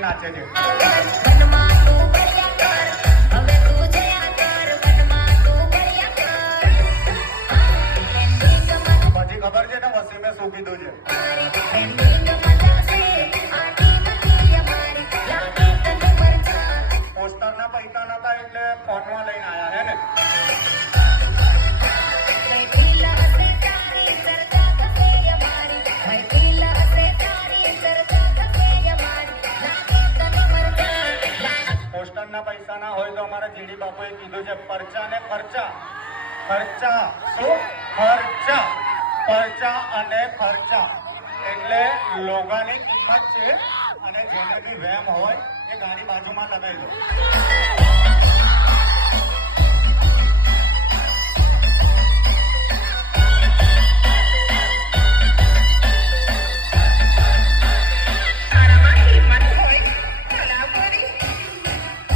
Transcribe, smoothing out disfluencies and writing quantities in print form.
કરીને નાચે છે. પછી ખબર છે ને વસીમે શું કીધું છે? પોસ્ટરના પૈસા નતા એટલે ફોનમાં લઈને આયા હે ને. પોસ્ટરના પૈસા ના હોય તો અમારા જીડી બાપુએ કીધું છે પરચા ને ખર્ચા. ખર્ચા શું? ખર્ચા. પરચા અને ખર્ચા એટલે લોગાની કિંમત છે અને જેને બી વેમ હોય એ ગાડી બાજુમાં લગાવી દો.